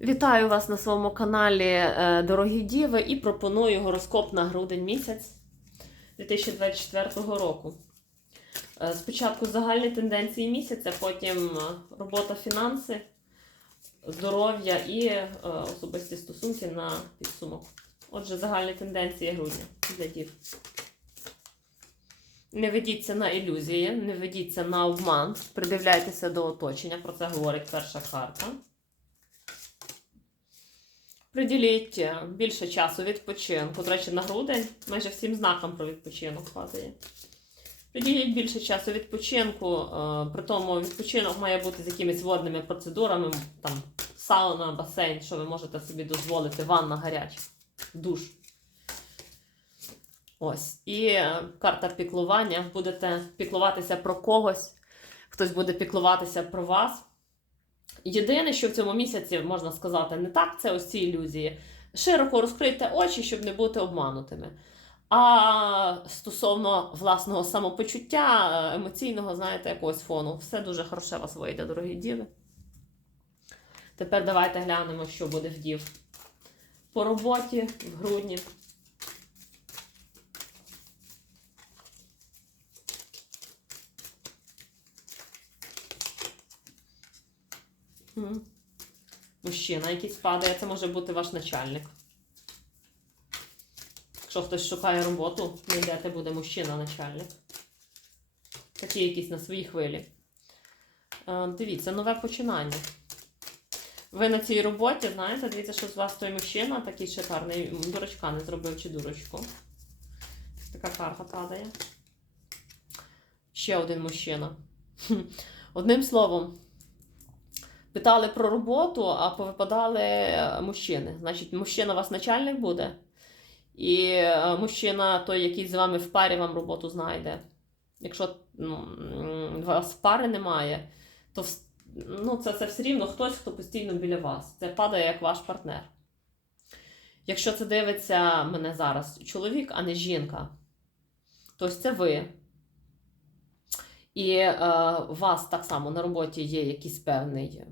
Вітаю вас на своєму каналі е, Дорогі Діви і пропоную гороскоп на грудень місяць 2024 року. Е, Спочатку загальні тенденції місяця, потім е, робота, фінанси, здоров'я і особисті стосунки на підсумок. Отже, загальні тенденції грудня для дів. Не ведіться на ілюзії, не ведіться на обман, придивляйтеся до оточення, про це говорить перша карта. Приділіть е, більше часу відпочинку. До речі, на грудень майже всім знакам про відпочинок падає. Приділіть більше часу відпочинку, е, при тому відпочинок має бути з якимись водними процедурами, там сауна, басейн, що ви можете собі дозволити, ванна гаряча, душ. Ось. І е, карта піклування. Будете піклуватися про когось, хтось буде піклуватися про вас. Єдине, що в цьому місяці можна сказати не так, це ось ці ілюзії. Широко розкрийте очі, щоб не бути обманутими. А стосовно власного самопочуття, емоційного, знаєте, якогось фону, все дуже хороше вас вийде, дорогі діви. Тепер давайте глянемо, що буде в дів. По роботі в грудні. Мужчина якийсь падає, це може бути ваш начальник. Якщо хтось шукає роботу, не йдете, буде мужчина-начальник. Такі якісь на своїй хвилі. Е, Дивіться, нове починання. Ви на цій роботі, знаєте, дивіться, що з вас той мужчина такий шикарний, м, дурачка не зробив чи дурочку. Така карта падає. Ще один мужчина. Одним словом, питали про роботу, а повипадали е, мужчини. Значить, мужчина у вас начальник буде, і е, мужчина, той, який з вами в парі, вам роботу знайде. Якщо ну, вас пари немає, то ну, це, це все рівно хтось, хто постійно біля вас. Це падає як ваш партнер. Якщо це дивиться мене зараз чоловік, а не жінка, то ось це ви. І е, у вас так само на роботі є якийсь певний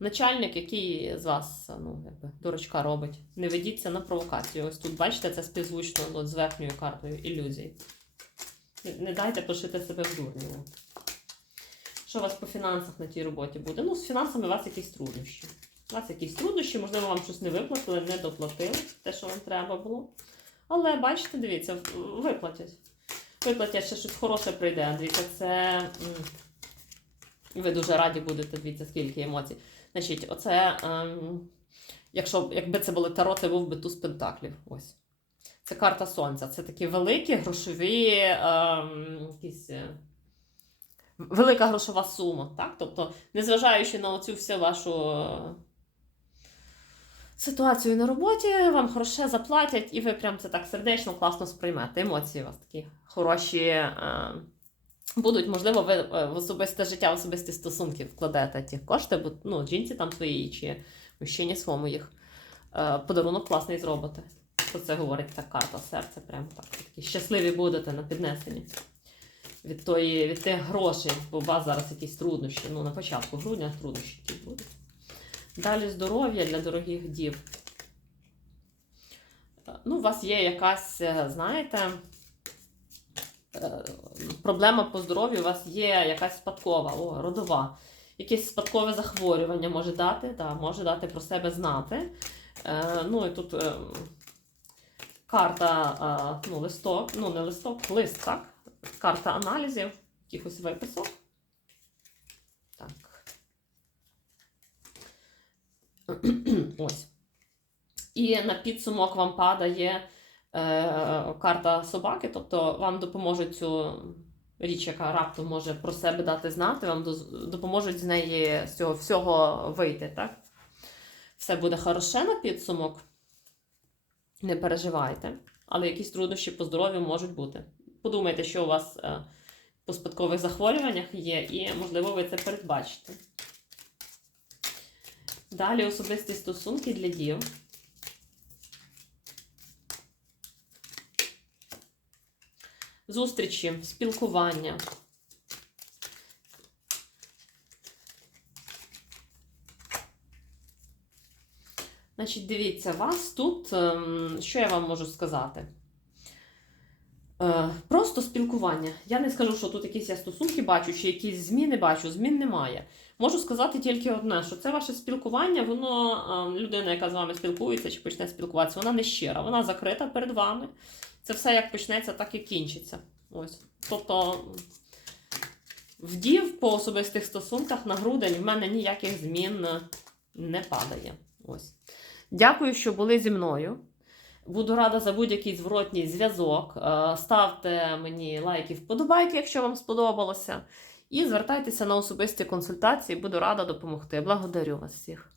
начальник, який з вас ну, якби, дурачка робить. Не ведіться на провокацію. Ось тут, бачите, це співзвучно от, з верхньою картою ілюзій. Не- дайте пошити себе в дурні. от. Що у вас по фінансах на тій роботі буде? Ну, з фінансами у вас якісь труднощі. У вас якісь труднощі, можливо, вам щось не виплатили, не доплатили те, що вам треба було. Але бачите, дивіться, виплатять. Виплатять ще щось хороше прийде. Дивіться, це. Ви дуже раді будете, дивіться, скільки емоцій. Значить, оце, ем, якщо якби це були таро, це був би туз пентаклів. Ось. Це карта сонця. Це такі великі грошові, ем, якісь. е, Велика грошова сума, так? Тобто, незважаючи на оцю всю вашу ситуацію на роботі, вам хороше заплатять, і ви прям це так сердечно, класно сприймете. Емоції у вас такі хороші. Е, будуть, можливо, ви е, в особисте життя, в особисті стосунки вкладете ті кошти, бо ну, жінці там своїй чи мужчині своєму їх е, подарунок класний зробите. Про це говорить та карта серце. Прямо так. Такі щасливі будете на піднесенні від, тої, від тих грошей, бо у вас зараз якісь труднощі. Ну, на початку грудня труднощі якісь будуть. Далі здоров'я для дорогих дів. Е, Ну, у вас є якась, е, знаєте, е, проблема по здоров'ю, у вас є якась спадкова, о, родова. Якесь спадкове захворювання може дати, да, може дати про себе знати. Е, ну і тут е, карта, е, ну, листок, ну не листок, лист, так? Карта аналізів, якихось виписок. Так. Ось. І на підсумок вам падає е, карта собаки, тобто вам допоможуть цю річ, яка раптом може про себе дати знати, вам допоможуть з неї з цього всього вийти, так? Все буде хороше на підсумок. Не переживайте, але якісь труднощі по здоров'ю можуть бути. Подумайте, що у вас е, по спадкових захворюваннях є, і, можливо, ви це передбачите. Далі особисті стосунки для дів. Зустрічі, спілкування. Значить, дивіться, вас тут, ем, що я вам можу сказати? Е, Просто спілкування. Я не скажу, що тут якісь я стосунки бачу, чи якісь зміни бачу, змін немає. Можу сказати тільки одне, що це ваше спілкування, воно е, людина, яка з вами спілкується чи почне спілкуватися, вона не щира, вона закрита перед вами. Це все як почнеться, так і кінчиться. Ось. Тобто вдів по особистих стосунках на грудень в мене ніяких змін не падає. Ось. Дякую, що були зі мною. Буду рада за будь-який зворотній зв'язок. Е, Ставте мені лайки, вподобайки, якщо вам сподобалося. І звертайтеся на особисті консультації, буду рада допомогти. Благодарю вас всіх.